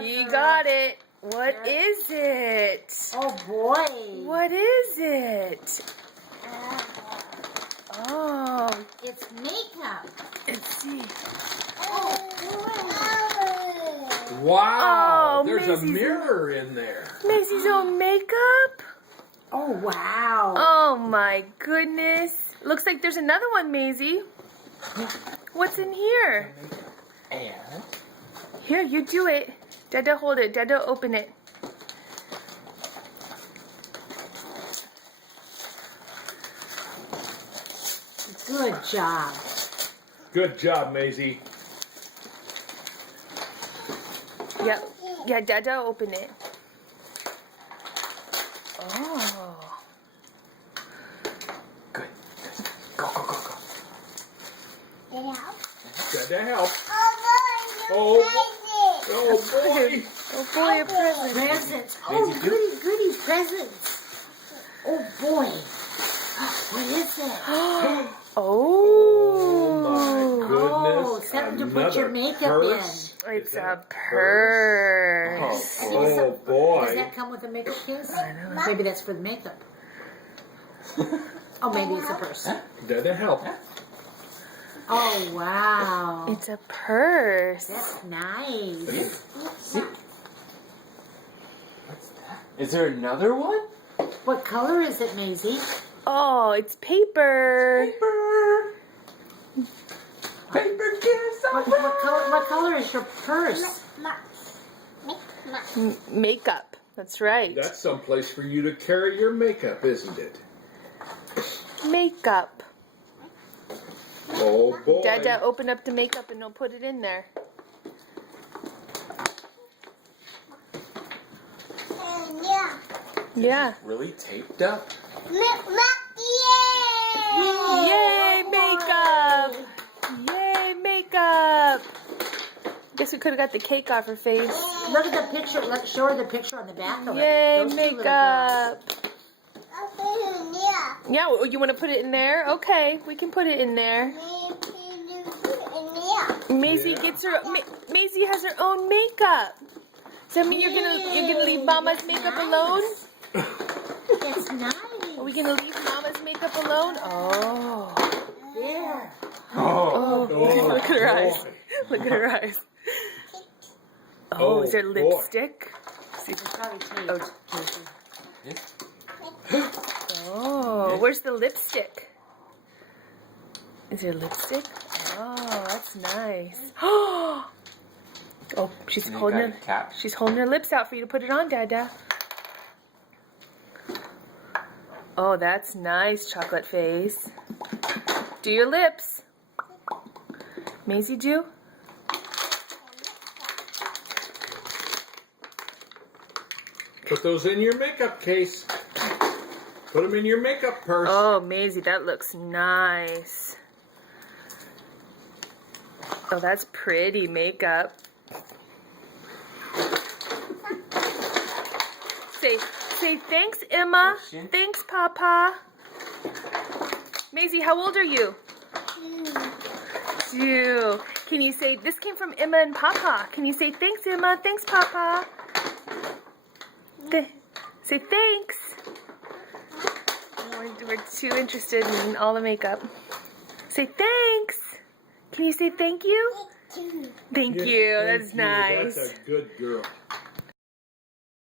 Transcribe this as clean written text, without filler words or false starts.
You got it. What is it? Oh boy. What is it? Oh, It's makeup. let's see. Wow, Oh, there's Maisie's- a mirror in there. Maisie's own makeup? Oh wow. Oh my goodness. Looks like there's another one, Maisie. What's in here? And Here, you do it. Dada, hold it. Dada, open it. Good job. good job, Maisie. Yep. Yeah, Dada, open it. Oh. Good. Go, go, go, go. Dada, help. Oh boy. Oh boy, a present. Presents. Oh, goody, goody presents. Oh boy. What is it? Oh. Oh my goodness. Oh, something to put your Another makeup purse? It's Is a that purse. Oh boy. Does that come with a makeup case? Maybe that's for the makeup. Oh, maybe it's a purse. Dada, help. Oh, wow. It's a purse. That's nice. Is there another one? What color is it, Maisie? Oh, it's paper. Paper carousel. What color is your purse? Makeup. That's right. That's someplace for you to carry your makeup, isn't it? Makeup. Oh boy. Dada, open up the makeup and don't put it in there. Yeah. Really taped up? Yay, makeup! Yay, makeup! Guess we could have got the cake off her face. Look at the picture. Let's show her the picture on the back of it. Yay, Those two little makeup! girls. Yeah, well, you want to put it in there? Okay, we can put it in there. Maisie Yeah. gets her. Maisie has her own makeup. Does that mean you're gonna leave Mama's makeup alone? That's nice. Are we gonna leave Mama's makeup alone? Oh. Yeah. Oh. Oh, Look at her eyes. boy. Look at her eyes. Oh, Oh, is there boy. lipstick? See if It's probably tape. Oh, where's the lipstick? Is there lipstick? Oh, that's nice. Oh, she's And you holding got her. a cap? She's holding her lips out for you to put it on, Dada. Oh, that's nice, chocolate face. Do your lips. Maisie, do. Put those in your makeup case. Put them in your makeup purse. Oh, Maisie, that looks nice. Oh, that's pretty makeup. Say thanks, Emma. Question? Thanks, Papa. Maisie, how old are you? 2. Can you say, this came from Emma and Papa. Can you say thanks, Emma? Thanks, Papa. Say thanks. We're too interested in all the makeup. Say thanks. Can you say thank you? Thank Yeah, you. thank That's you. nice. That's a good girl.